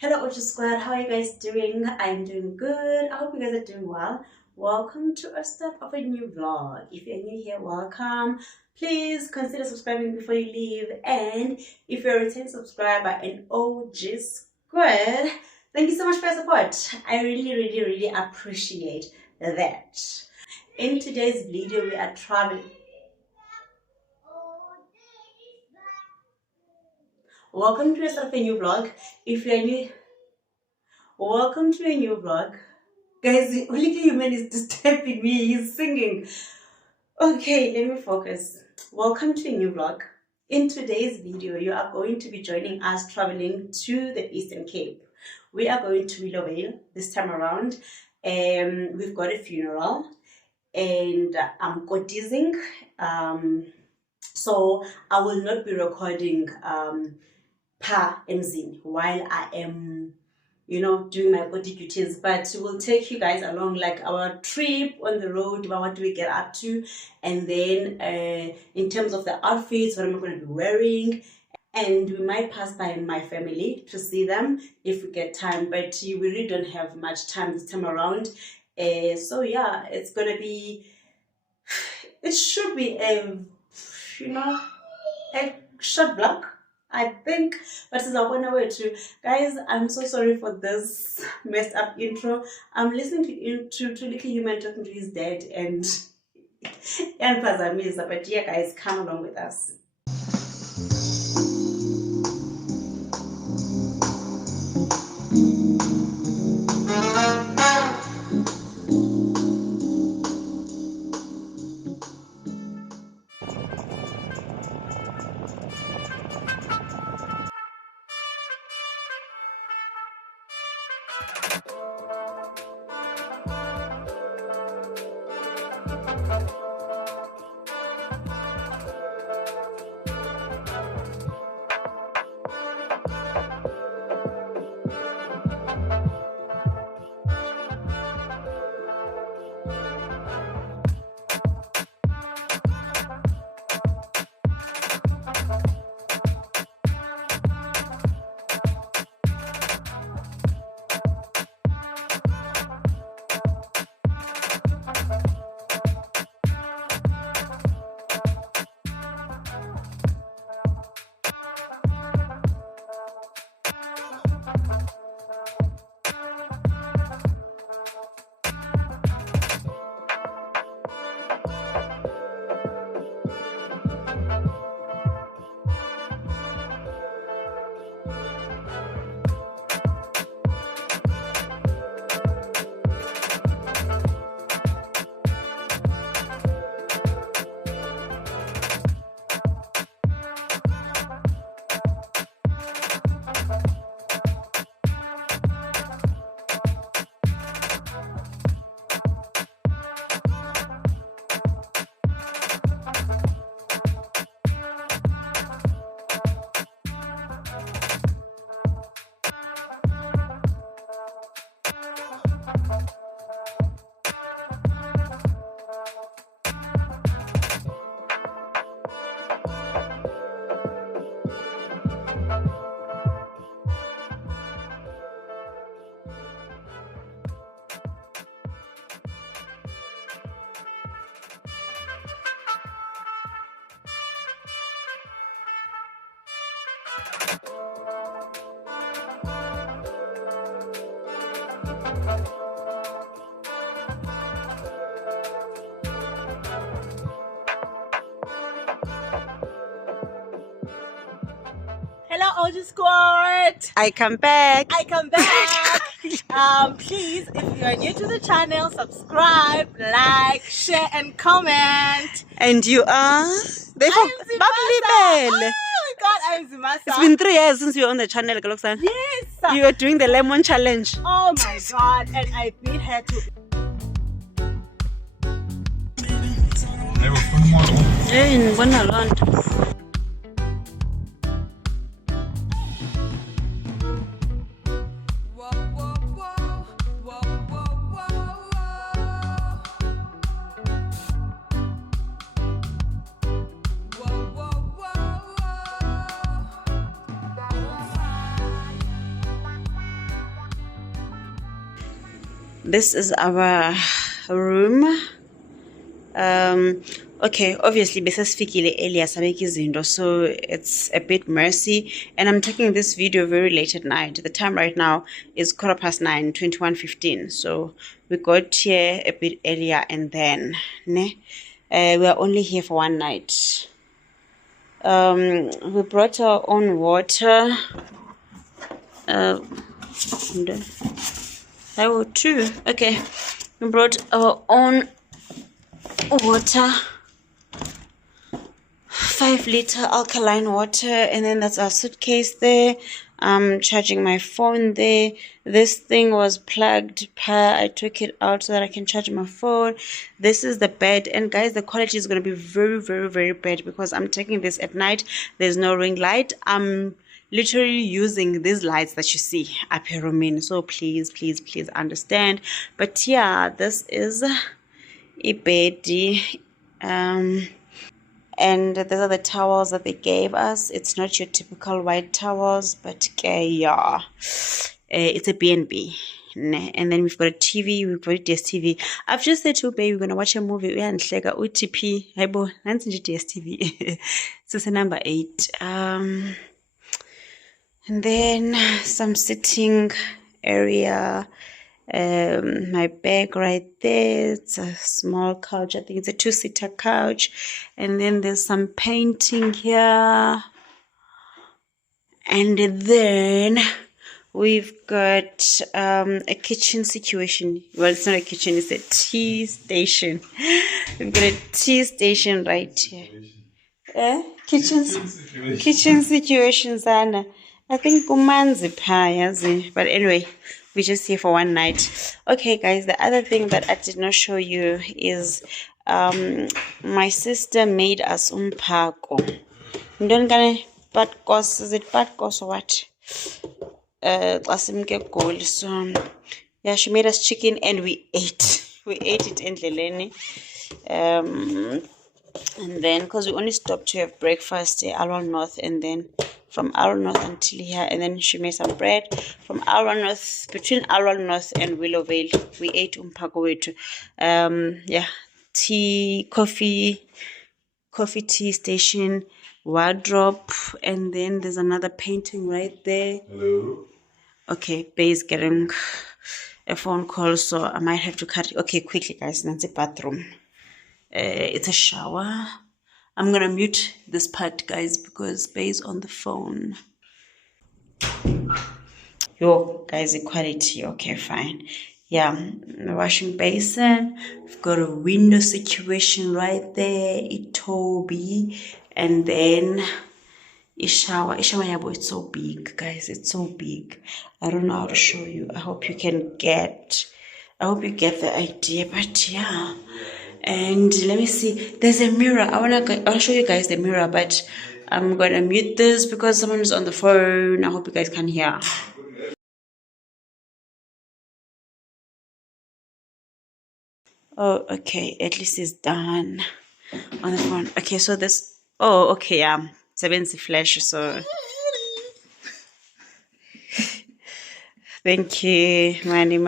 Hello Ocho Squad, how are you guys doing? I'm doing good. I hope you guys are doing well. Welcome to a start of a new vlog. If you're new here, welcome. Please consider subscribing before you leave. And if you're a returning subscriber and OG Squad, thank you so much for your support. I really appreciate that. In today's video, we are traveling. Welcome to a start of a new vlog. If you're new, welcome to a new vlog. Guys, the only human is disturbing me. He's singing. Okay, let me focus. Welcome to a new vlog. In today's video, you are going to be joining us traveling to the Eastern Cape. We are going to Willowvale this time around. We've got a funeral and I'm cotizing. So I will not be recording Pa Emzini while I am doing my body duties, but we'll take you guys along, like our trip on the road, what do we get up to, and then in terms of the outfits, what am I going to be wearing, and we might pass by my family to see them if we get time, but we really don't have much time this time around. So yeah, it's gonna be, it should be a short vlog, I think, but it's not one hour too. Guys, I'm so sorry for this messed up intro. I'm listening to Little Human talking to his dad and Pazamisa, but yeah, guys, come along with us. Hello, OG Squad. I come back. Please, if you are new to the channel, subscribe, like, share, and comment. And you are? Oh my God, I'm Zimasa. It's been 3 years since you were on the channel, Kaloksan. Yes. You were doing the lemon challenge. Oh my God, and I beat her to. Hey, ngibona loo nto. this is our room. Okay, obviously besasifikile earlier sabeka izinto, so it's a bit messy, and I'm taking this video very late at night. The time right now is 9:15, 21:15, so we got here a bit earlier, and then we are only here for one night. We brought our own water. I will too. Okay, we brought our own water, 5-liter alkaline water, and then that's our suitcase there. I'm charging my phone there. This thing was plugged. I took it out so that I can charge my phone. This is the bed, and guys, the quality is going to be very, very, very bad because I'm taking this at night. There's no ring light. I'm literally using these lights that you see up here, so please, please, please understand. But yeah, this is a bed, and these are the towels that they gave us. It's not your typical white towels, but yeah, it's a B&B. And then we've got a TV, we've got a DSTV. I've just said to baby, we're gonna watch a movie. We are like a UTP. Haibo, DSTV. So it's number 8. And then some sitting area. My bag right there. It's a small couch. I think it's a 2-seater couch. And then there's some painting here. And then we've got a kitchen situation. Well, it's not a kitchen, it's a tea station. We've got a tea station right here. Kitchen situation, Sana. I think kumanzi paya, but anyway, we're just here for one night. Okay, guys, the other thing that I did not show you is my sister made us umpako. Don't gonna patkos, is it patkos or what? So yeah, she made us chicken and we ate. We ate it in Leleni. And then because we only stopped to have breakfast at Alwal North, and then from Alwal North until here, and then she made some bread from Alwal North, between Alwal North and Willowvale. We ate umpako wetu. Yeah, tea, coffee tea station, wardrobe, and then there's another painting right there. Hello. Okay, Bay's getting a phone call, so I might have to cut it. Okay, quickly, guys. That's the bathroom. It's a shower. I'm gonna mute this part, guys, because Bay's on the phone. Yo, guys, equality. Okay, fine. Yeah, the washing basin. We've got a window situation right there. Itobi, and then a shower. It's so big, guys. It's so big. I don't know how to show you. I hope you get the idea. But yeah. And let me see. There's a mirror. I'll show you guys the mirror, but I'm gonna mute this because someone is on the phone. I hope you guys can hear. Oh, okay. At least it's done on the phone. Okay, so this. Oh, okay. Seven's flash. So thank you, money.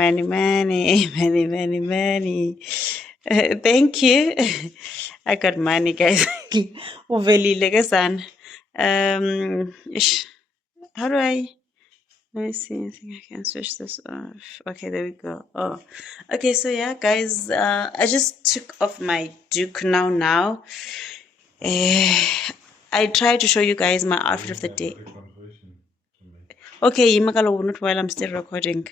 Thank you. I got money, guys. How do I? Let me see. I think I can switch this off. Okay, there we go. Oh, okay. So yeah, guys. I just took off my Duke now. I tried to show you guys my outfit of the day. Okay, not while I'm still recording.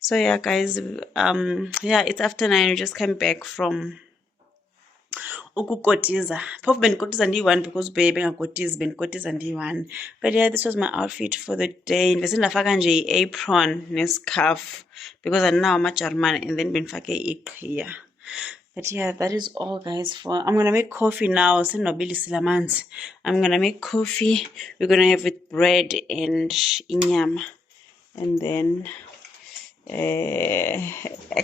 So yeah, guys, yeah, it's after 9. We just came back from ukukotiza. Pop ben kotiza ndi one because baby ngakotiza ben kotiza ndi one. But yeah, this was my outfit for the day. Ndafaka nje apron nescarf because I now much German, and then ben fake iqhiya. But yeah, that is all, guys. I'm gonna make coffee now. I'm gonna make coffee. We're gonna have it bread and inyama, and then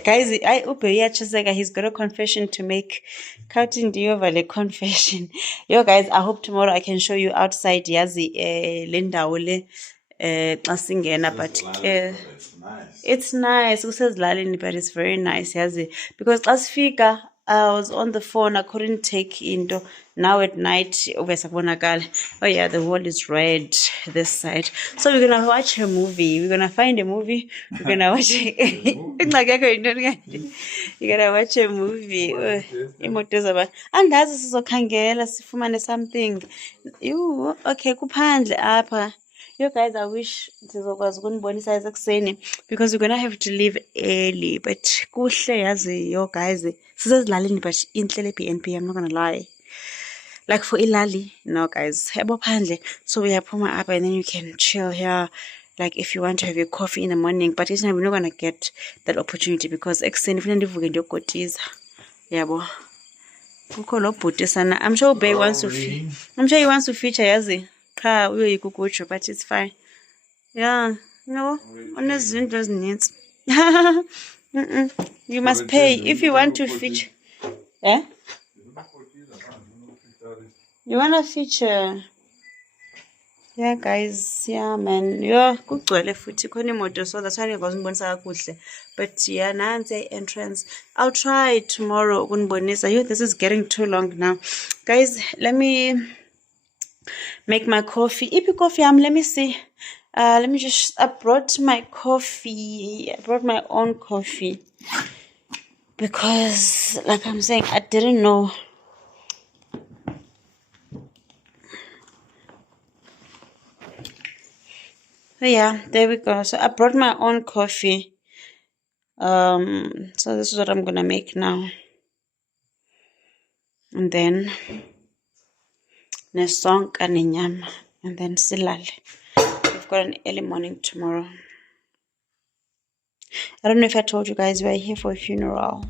guys, he's got a confession to make. Counting the confession. Yo, guys, I hope tomorrow I can show you outside Yazi Linda Ole xa singena, but ke it's nice kusezilalini, but it's very nice yazi, because xa sifika I was on the phone, I couldn't take into. Now at night, oh yeah, the wall is red this side. So we're gonna watch a movie. We're gonna find a movie. We're gonna watch You're gonna watch a movie. Imoto zaba. Angazi sizokhangela sifumane something. You okay, kuphandle apha. You guys, I wish ndizokwazi ukunibonisa esekuseni because we're gonna have to leave early. But kuhle yazi yo guys. Sisezilalini but inhle le BNB, I'm not gonna lie. Like for ilali, no guys. Hebo phandle. So we have Puma up and then you can chill here. Like if you want to have your coffee in the morning. But this time we're not gonna get that opportunity because ekuseni funa ndivuke ndiyokotiza. Yabo. Kukho lo bhuti sana. I'm sure Bay wants to he wants to feature yazi. Cha uyoyikukutsho, but it's fine. Yeah, no, unezinto ezininzi. You must pay if you want to feature. Eh? You wanna feature? Yeah, guys. Yeah, man. Yeah, kugcwele futhi khona imoto, so that's why ngikwazi ukubonisa kakuhle. But yeah, nansi entrance. I'll try tomorrow ukunibonisa. Yo, this is getting too long now. Guys, let me make my coffee. Ipi coffee, let me see. Let me just, I brought my coffee. I brought my own coffee. Because, like I'm saying, I didn't know. So yeah, there we go. So I brought my own coffee. So this is what I'm gonna make now. And then nesonka nenyama, and then silale. We've got an early morning tomorrow. I don't know if I told you guys we're here for a funeral.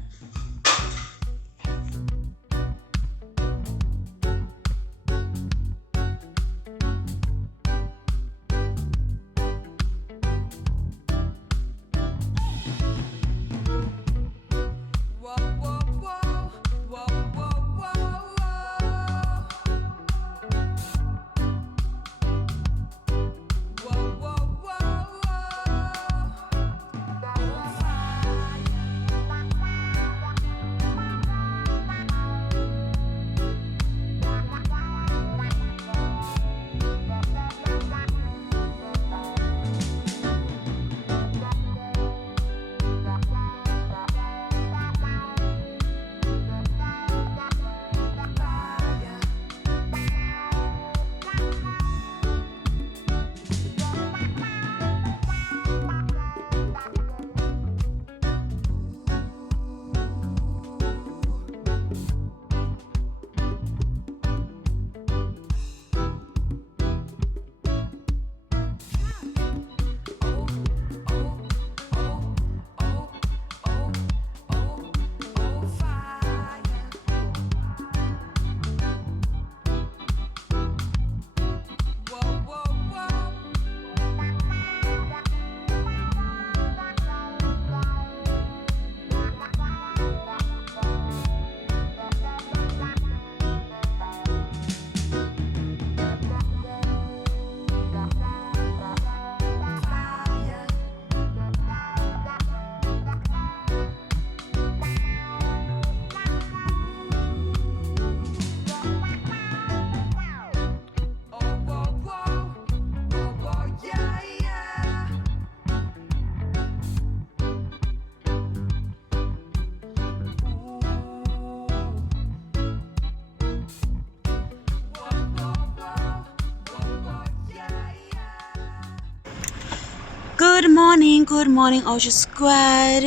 Good morning, Ocean Squad.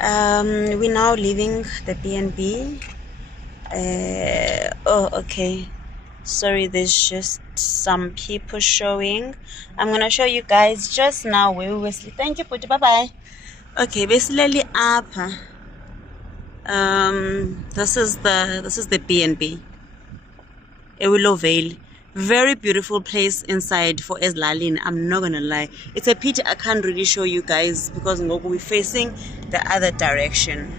We're now leaving the B&B. Oh, okay. Sorry, there's just some people showing. I'm gonna show you guys just now where we were sleeping. Thank you, Puti. Bye bye. Okay, basically up. This is the B&B. Willow Vale. Very beautiful place inside for Ezlalin. I'm not gonna lie. It's a pity I can't really show you guys because we're facing the other direction.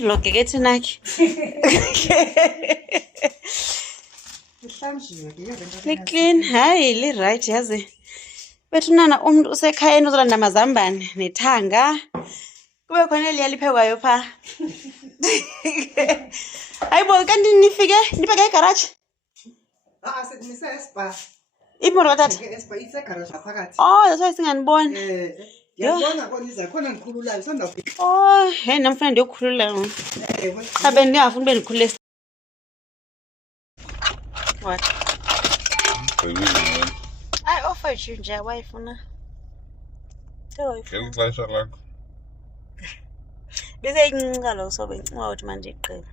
Look, get in like. Clean. Hi, li right, yazi. Bethunana umuntu usekhayeni uzolanda amazambane nethanga. Kube khona eliya liphekwayo pha. Hayibo kanti nifike nipheke egarage? Sekumise espa. Imoto tata. Espa isegarage phakathi. Oh, that's why singaniboni. Yabona koniza khona ngikhululayo sondafika. Oh, hey namfana ndiyokhulula. Abe ndingafuni ube ndikhulule. What? I offered you nje wayifuna. Ngeke ixesha lakho. Bese incinca lo so bencinca ukuthi manje iqhele.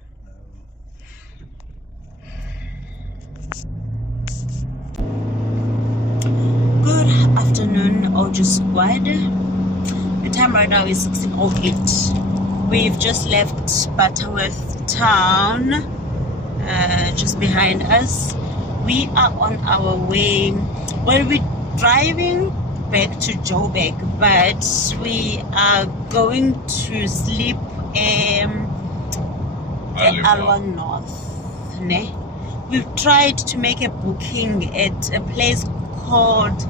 Good afternoon, Ojo Squad. The time right now is 16:08. We've just left Butterworth town, just behind us. We are on our way. Well, we're driving back to Joburg, but we are going to sleep in Alwa North. Ne? We've tried to make a booking at a place called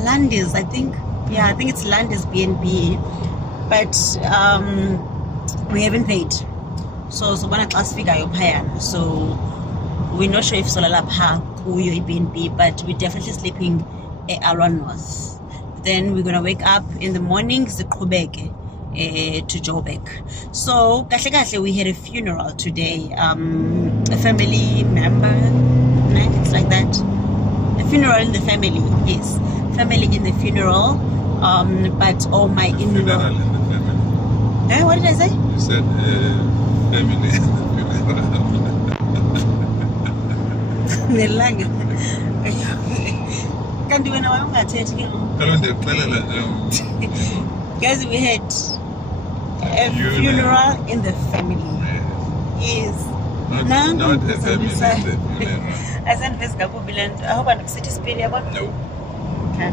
Landis, I think. Yeah, I think it's Landis B&B, but we haven't paid. So when class figure your payan. So we're not sure if Solala Park or your B&B, but we're definitely sleeping at Alwa North. Then we're gonna wake up in the morning to Joburg. So we had a funeral today. A family member, it's like that. A funeral in the family, yes. Family in the funeral. But all my in-law. Funeral in the family. What did I say? You said family in the Nelanga. Can't do anyone. Guys, we had a funeral in the family. Yes. Not a family in the funeral. I sent this guy Biland. I hope I'm city speed. No. Okay.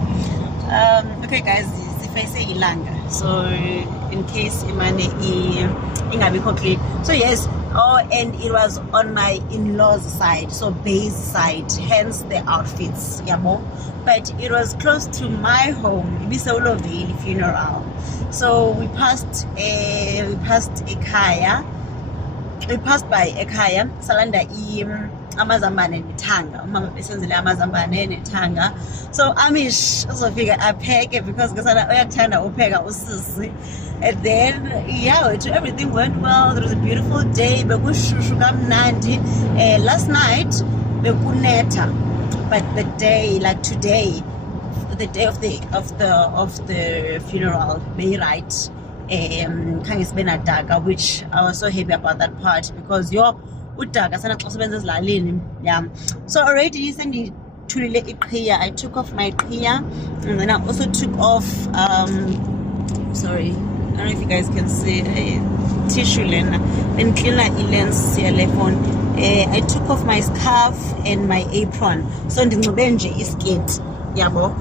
Okay, guys. If I say Ilanga, so in case Imane Ingabi complete. So yes. Oh, and it was on my in-laws' side, so base side, hence the outfits, yabo. But it was close to my home, Ibisolo Vale funeral. So we passed Ekaya. We passed by Ekaya, Salanda amazambane nethanga. Mama besenzele amazambane nethanga. So Amish uzofika apheke because ngisana uyakuthanda upheka usisi. And then everything went well. It was a beautiful day. Bekushushu kamnandi. Last night bekunetha. But the day, like today, the day of the funeral, be right. Which I was so happy about that part because so already I took off my qhiya, and then I also took off sorry, I don't know if you guys can see tissue and cleaner lens telephone. I took off my scarf and my apron, so ndinxibe is skirt yabo.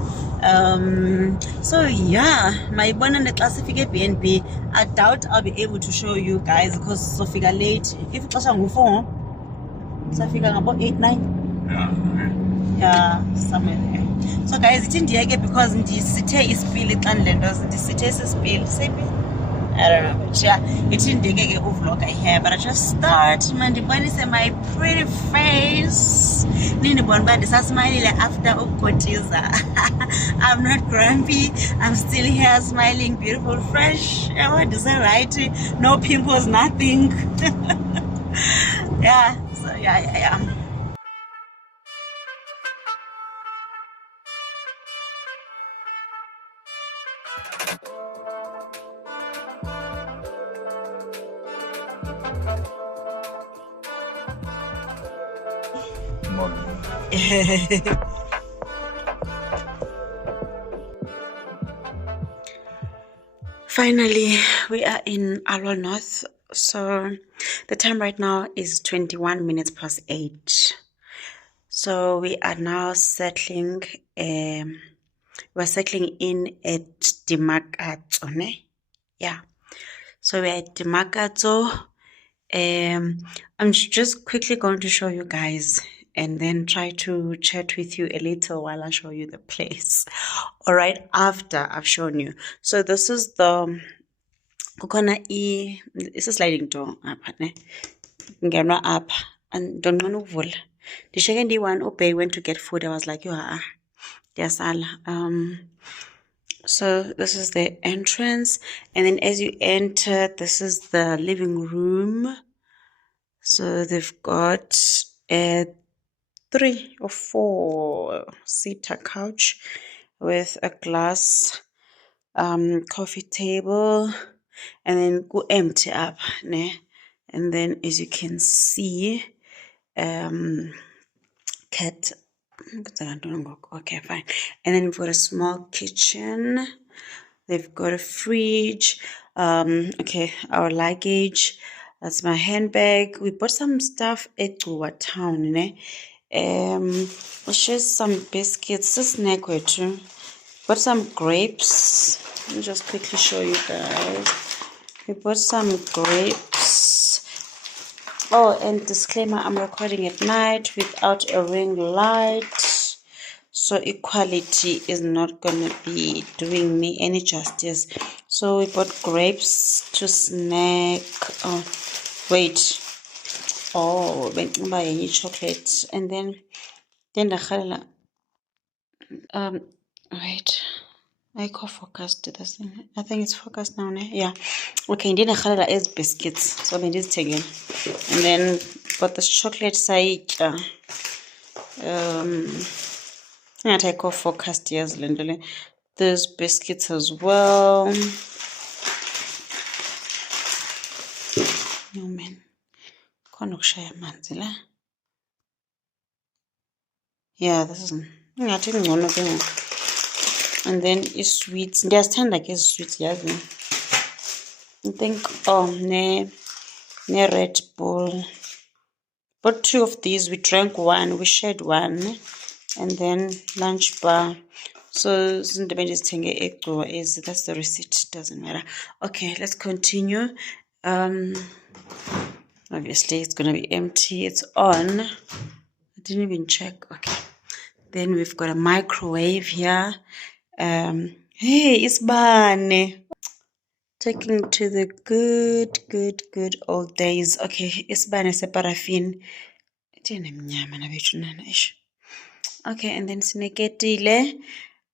So yeah, my bonnet classificate BNB. I doubt I'll be able to show you guys because so figure late. If it's also 4, so figure about 8, 9. Yeah, somewhere there. So guys, it's in the because the city is spill it and lenders. The city is spill. I don't know, but yeah, it's in the vlog I have. But I just start. Man, the bunny say my pretty face. Nini bonbandi sa smiling after Ukotiza. I'm not grumpy. I'm still here, smiling, beautiful, fresh. What is that, right? No pimples, nothing. Yeah. So yeah. Finally, we are in Alwa North. So the time right now is 21 minutes past 8. So we are now settling. We're settling in at Dimakatso, ne? Yeah. So we're at Dimakatso. I'm just quickly going to show you guys and then try to chat with you a little while I show you the place. All right, after I've shown you. So this is the it's a sliding door apha ne ngenwa apha and don't want to vula. The second one obey went to get food. I was like, yo, ndiyasala. So this is the entrance, and then as you enter, this is the living room. So they've got a 3 or 4 seater couch with a glass coffee table, and then go empty up, ne? And then as you can see, cat. Okay, fine. And then we've got a small kitchen. They've got a fridge. Okay, our luggage. That's my handbag. We bought some stuff at Gua town, ne? Just some biscuits, a snack or two. Bought some grapes. Let me just quickly show you guys. We bought some grapes. Oh, and disclaimer, I'm recording at night without a ring light, so equality is not gonna be doing me any justice. So we bought grapes to snack. Oh, wait. Oh, buy any chocolate, and then the wait. I call focused to this thing. I think it's focused now, ne? Yeah. Okay, then I is biscuits. So I just taken. And then but the chocolate side I take off focused, yes, literally. There's biscuits as well. No man. Yeah, this is I think one of them. And then it's sweets. They stand like it's sweets, yeah. I think ne Red Bull. But 2 of these, we drank 1, we shared 1, and then lunch bar. So that's the receipt, doesn't matter. Okay, let's continue. Obviously it's gonna be empty. It's on. I didn't even check. Okay. Then we've got a microwave here. Hey, it's Bane. Taking to the good old days. Okay, it's Bane se paraffin. Okay, and then sineketile.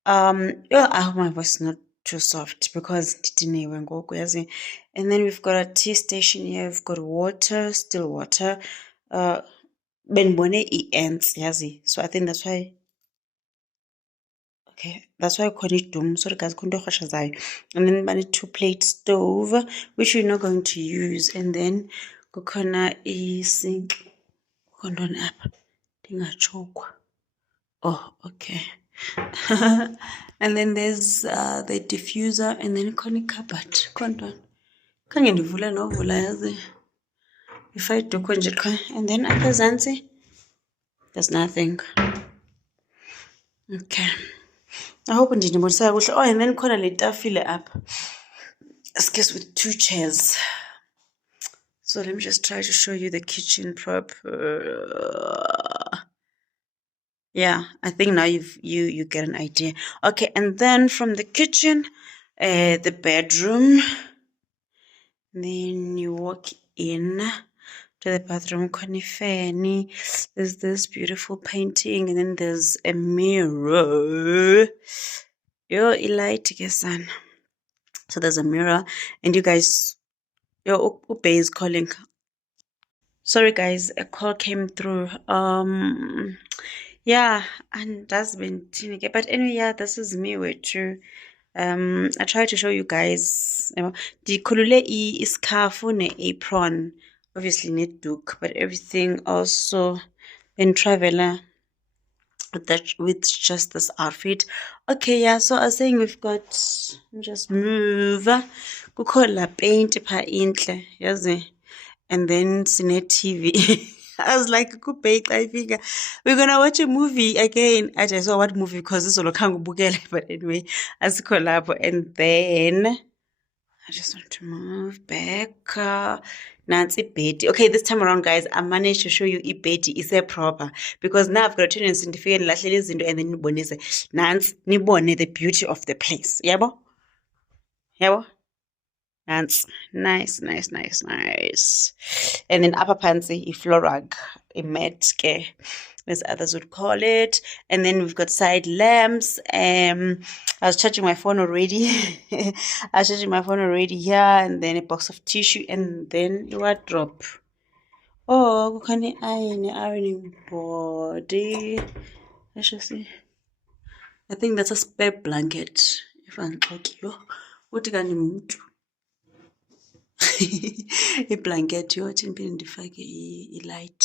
I hope my voice is not too soft because and then we've got a tea station here. We've got water, still water. Benbone ants, yazi. So I think that's why. Okay, that's why I call it dum. Sorry guys, and then a 2-plate stove, which we're not going to use, and then kukona a sink. Kondon app. Oh, okay. And then there's the diffuser, and then kona cupboard. Kondon. If I do konje, and then after Zanzi, there's nothing. Okay. I hope I didn't say. Oh, and then kona letafile up. Excuse with 2 chairs. So let me just try to show you the kitchen proper. Yeah, I think now you get an idea. Okay, and then from the kitchen, the bedroom. Then you walk in to the bathroom. Konifeni. There's this beautiful painting, and then there's a mirror. Yo, light son. So there's a mirror, and you guys, yo, Upe is calling. Sorry guys, a call came through. Yeah, and that's been teenage. But anyway, yeah, this is me with true. I try to show you guys. The kulule is scarf ne apron, obviously net duke, but everything also in traveler with just this outfit. Okay, yeah. So I was saying we've got just move. Kukola paint pa intle, yes, and then cine TV. I was like, good bake. I figure we're gonna watch a movie again. I just saw what movie because this all can't bugele. But anyway, as collab, and then I just want to move back. Nancy Betty. Okay, this time around, guys, I managed to show you Betty is a proper because now I've got a tendency to figure and then Nancy nibone the beauty of the place. Yabo? Yabo? Nancy. Nice. And then upper pansy, floor rug, a mat, as others would call it. And then we've got side lamps. I was charging my phone already. here, and then a box of tissue, and then a wardrobe. Oh, can ironing body. Let's just see. I think that's a spare blanket. If I'm talking, what can you do? Iblanket yothi ngiphinde ndifake i-light.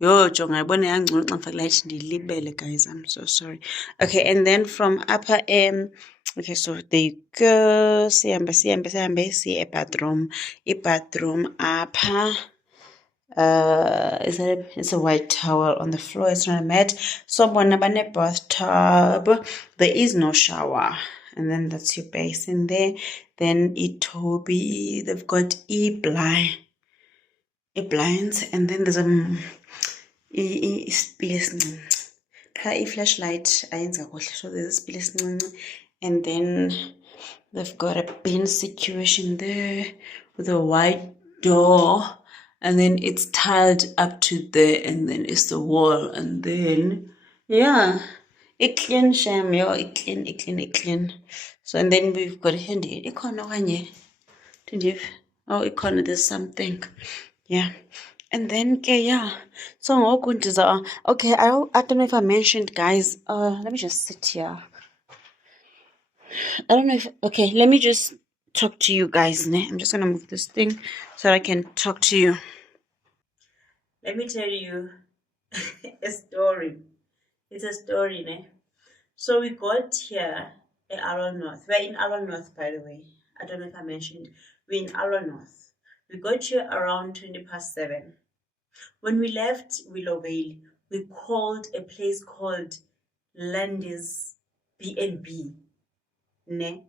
Yo, jonga yabona yangcono xa ngifake light ndilibele, guys. I'm so sorry. Okay, and then from upper okay, so there you go. Sihambe, see a bathroom. A bathroom upper. It's a white towel on the floor. It's not a mat. Someone about a bathtub. There is no shower. And then that's your basin there. Then Toby, they've got blinds, and then there's flashlight. So there's a and then they've got a bin situation there with a white door, and then it's tiled up to there, and then it's the wall, and then yeah. It clean, sham, yo, it clean. So, and then we've got a handy. Oh, there's something. Yeah. And then, okay, yeah. So, okay, I don't know if I mentioned, guys. Let me just sit here. I don't know if, okay, let me just talk to you guys. I'm just going to move this thing so I can talk to you. Let me tell you a story. It's a story, ne? So we got here in Arrow North. We're in Arrow North, by the way. I don't know if I mentioned. We're in Arrow North. We got here around 7:20. When we left Willowvale, we called a place called Landis B&B, ne?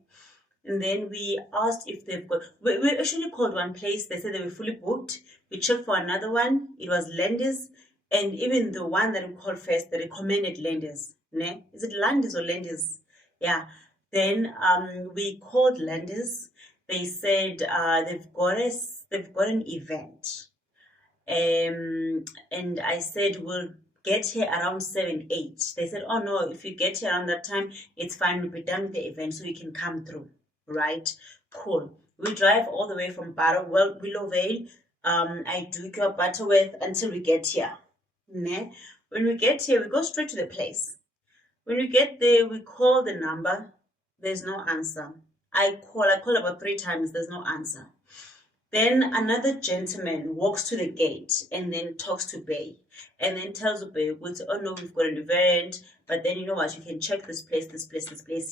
And then we asked if they've got... We actually called one place. They said they were fully booked. We checked for another one. It was Landis. And even the one that we called first, they recommended Landis. Ne? Is it Landis or Landis? Yeah. Then we called Landis. They said they've got an event. And I said we'll get here around 7-8. They said, oh no, if you get here around that time, it's fine. We'll be done with the event, so you can come through. Right? Cool. We drive all the way from Willowvale. I do your Butterworth until we get here. Ne? When we get here, we go straight to the place. When we get there, we call the number. There's no answer. I call about 3 times. There's no answer. Then another gentleman walks to the gate and then talks to Bay and then tells Bay, oh no, we've got an event, but then you know what, you can check this place.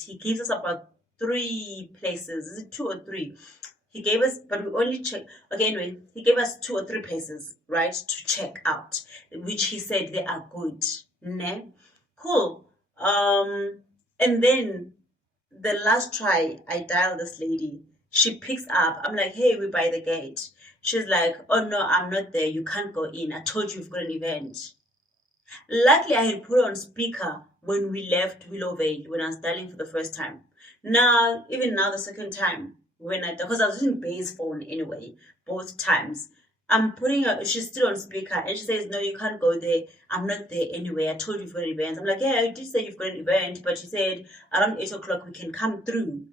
He gives us about 3 places. Is it 2 or 3? He gave us, but we only checked. Okay, anyway, he gave us 2 or 3 places, right, to check out, which he said they are good. Ne? Cool. And then the last try, I dial this lady. She picks up. I'm like, hey, we're by the gate. She's like, oh no, I'm not there. You can't go in. I told you we've got an event. Luckily, I had put on speaker when we left Willowvale, when I was dialing for the first time. Now, even now, the second time, because I was using Bay's phone anyway, both times, I'm putting her, she's still on speaker, and she says, no, you can't go there. I'm not there anyway. I told you you've got an event. I'm like, yeah, I did say you've got an event, but she said around 8 o'clock we can come through.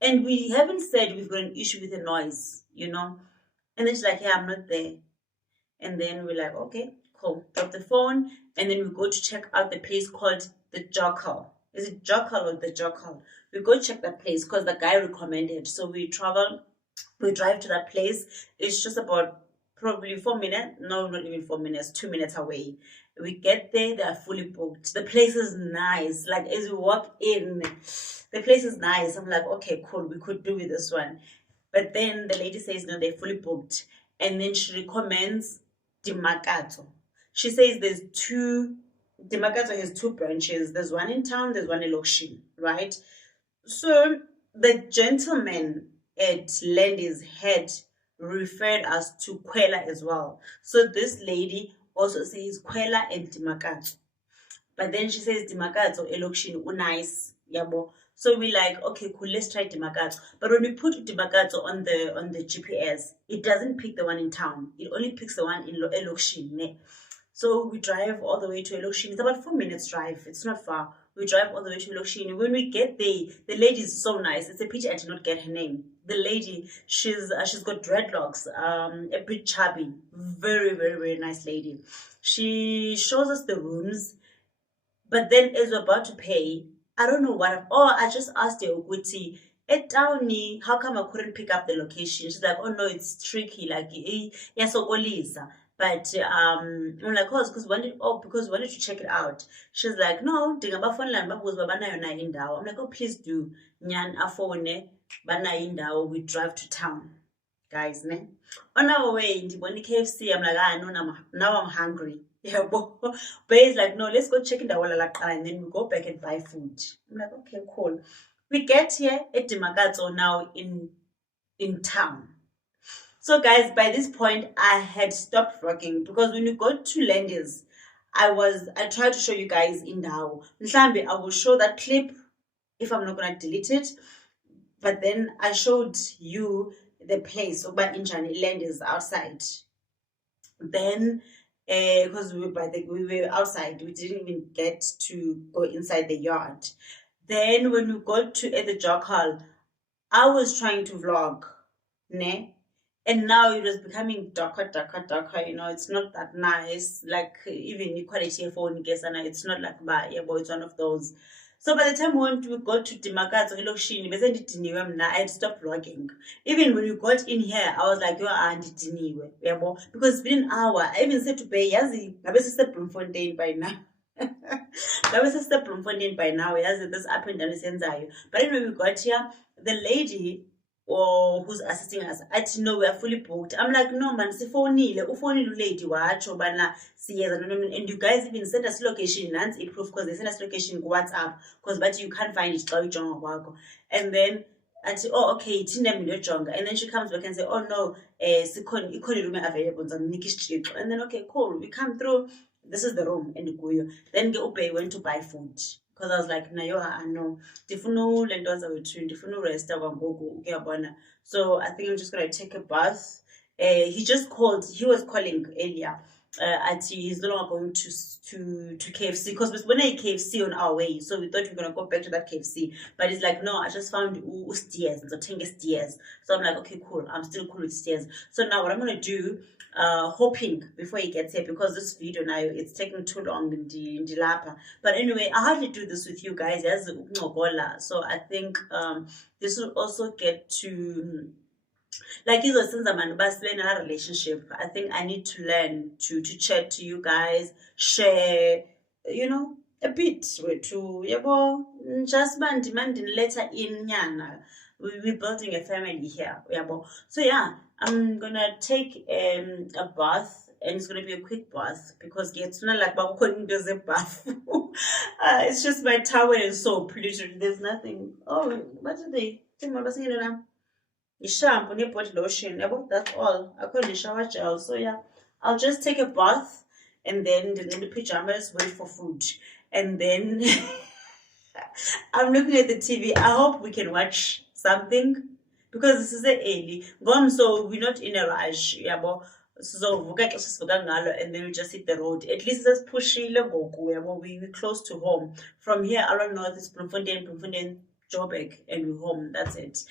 And we haven't said we've got an issue with the noise, you know. And then she's like, yeah, I'm not there. And then we're like, okay, cool. Drop the phone, and then we go to check out the place called the Jockal. Is it Jockal or the Jockal? We go check that place because the guy recommended. So we drive to that place. It's just about probably 4 minutes. No, not even 4 minutes, 2 minutes away. We get there, they are fully booked. The place is nice. Like, as we walk in, the place is nice. I'm like, okay, cool, we could do with this one. But then the lady says, no, they're fully booked. And then she recommends Dimakato. She says Dimakato has 2 branches. There's one in town, there's one in Lokshin, right? So the gentleman at Landis had referred us to Kwela as well. So this lady also says Kwela and Dimakatso. But then she says Dimakatso elokishini unice, yabo. So we like, okay, cool, let's try Dimakatso. But when we put Dimakatso on the GPS, it doesn't pick the one in town. It only picks the one in elokishini. So we drive all the way to elokishini. It's about 4 minutes drive. It's not far. We drive all the way to elokishini. When we get there, the lady is so nice. It's a pity I did not get her name. The lady, she's got dreadlocks, a bit chubby, very, very, very nice lady. She shows us the rooms, but then as we're about to pay, I don't know what. I just asked her, Uguti, at Downey, how come I couldn't pick up the location? She's like, oh no, it's tricky. Like, yeah, so Olisa. But I'm like, oh, because we wanted to check it out. She's like, no, I'm like, oh, please do. Nyan afone bana indawo, we drive to town. Guys, ne? On our way, in the KFC, I'm like, no, now I'm hungry. Yeah, but he's like, no, let's go check in the walla and then we go back and buy food. I'm like, okay, cool. We get here at Dimakatso now in town. So guys, by this point, I had stopped vlogging because when you go to Landis, I tried to show you guys in Dao. Mhlambe, I will show that clip if I'm not gonna delete it. But then I showed you the place, so but in Landis outside. Then because we were outside, we didn't even get to go inside the yard. Then when we got to at the jog hall, I was trying to vlog, ne? And now it was becoming darker, you know, it's not that nice. Like even the quality of phone, it's not like it's one of those. So by the time we got to Dimakatso elokishini, I had stopped vlogging. Even when we got in here, I was like, because it's been an hour. I even said to Bay, Yazi, Bloemfontein by now. By now, this up and down. But anyway, we got here. The lady who's assisting us, I didn't know we are fully booked. I'm like, no man, ufonile lady wacho bana siyeza, and you guys even sent us location, nansi proof because they sent us location WhatsApp because but you can't find it. And then I said, oh okay, and then she comes back and say, oh no, room available on Nikki Street. And then okay, cool, we come through. This is the room and then Upe went to buy food. Because I was like, no, so I think I'm just gonna take a bath. He was calling earlier. He's no longer going to KFC because we went to KFC on our way, so we thought we were gonna go back to that KFC. But he's like, no, I just found stairs, stairs. So I'm like, okay, cool. I'm still cool with stairs. So now what I'm gonna do, hoping before he gets here, because this video now it's taking too long in the lapa. But anyway, I hardly do this with you guys as so I think this will also get to like since I'm in a relationship. I think I need to learn to chat to you guys, share, a bit to just demanding letter in yana. We're building a family here. So yeah, I'm gonna take a bath, and it's gonna be a quick bath because it's not like there's a bath. It's just my towel and soap. Literally, there's nothing. Oh, what are they? Shampoo and body lotion. That's all. I call it shower gel. So yeah, I'll just take a bath and then in the pajamas wait for food, and then I'm looking at the TV. I hope we can watch something because this is early. So we're not in a rush. So and then we just hit the road. At least let's push we're close to home. From here, I don't know if it's Bloemfontein, Joburg, and we're home. That's it.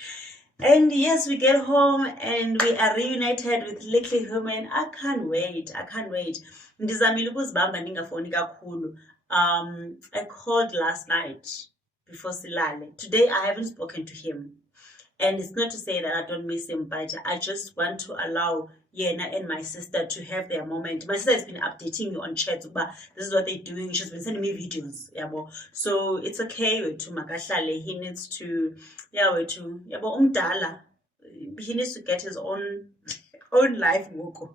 And yes, we get home and we are reunited with Little Human. I can't wait. I called last night before Silale. Today I haven't spoken to him. And it's not to say that I don't miss him, but I just want to allow Yena and my sister to have their moment. My sister has been updating me on chat, but this is what they're doing. She's been sending me videos. So it's okay to Makashale. He needs to, umdala. He needs to get his own own life ngoku.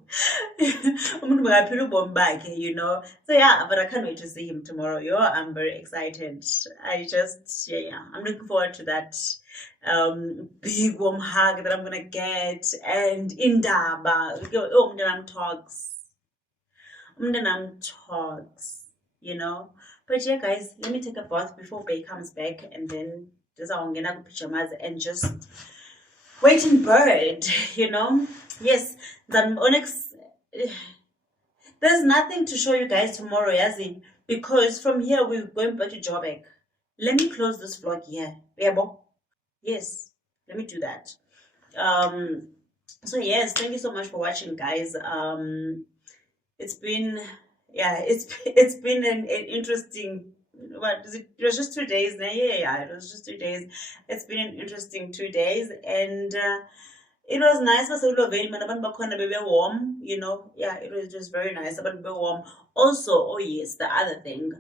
Umuntu makaphila ubomi bakhe, you know. So yeah, but I can't wait to see him tomorrow. I'm very excited. I'm looking forward to that big warm hug that I'm gonna get, and indaba. Oh, Umntanam talks, you know. But yeah, guys, let me take a bath before Bay comes back, and then just I'm gonna go pajamas and just waiting bird, you know. Yes, the Onyx. There's nothing to show you guys tomorrow, Yazi, because from here we're going back to Joburg. Let me close this vlog here. Yes, let me do that. So yes, thank you so much for watching, guys. It's been it's been an interesting, what is it? It was just 2 days now. Yeah, it was just 2 days. It's been an interesting 2 days, and it was nice. Warm, you know. Yeah, it was just very nice. But warm. Also, oh yes, the other thing,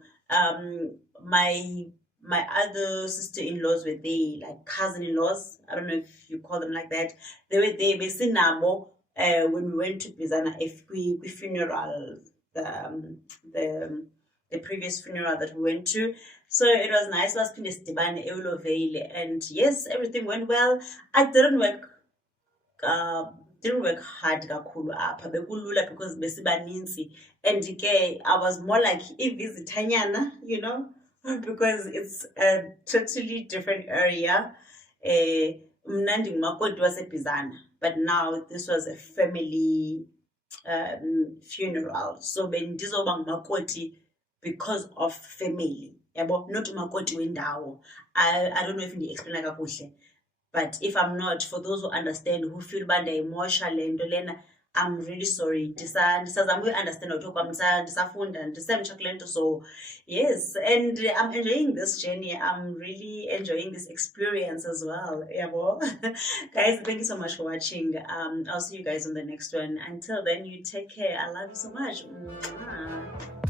my other sister-in-laws were there, like cousin-in-laws. I don't know if you call them like that. They were there. When we went to Bizana, if we funeral, the previous funeral that we went to. So it was nice. Was Pindestibane Eulovale, and yes, everything went well. I didn't work hard kakhulu apha, bekulula because besibaninzi, and I was more like ivisitanyana, you know, because it's a totally different area. Mna ndingumakoti waseBizana, but now this was a family funeral, so bendizoba ngumakoti because of family, yabo, not umakoti wendawo. I don't know if ndi-explain kakuhle, but if I'm not, for those who understand, who feel banda emotional and lena, I'm really sorry. Ndisazama understand ndisafunda ndisemtsha kule nto. So yes, and I'm enjoying this journey. I'm really enjoying this experience as well. Yabo. Guys, thank you so much for watching. I'll see you guys on the next one. Until then, you take care. I love you so much. Mwah.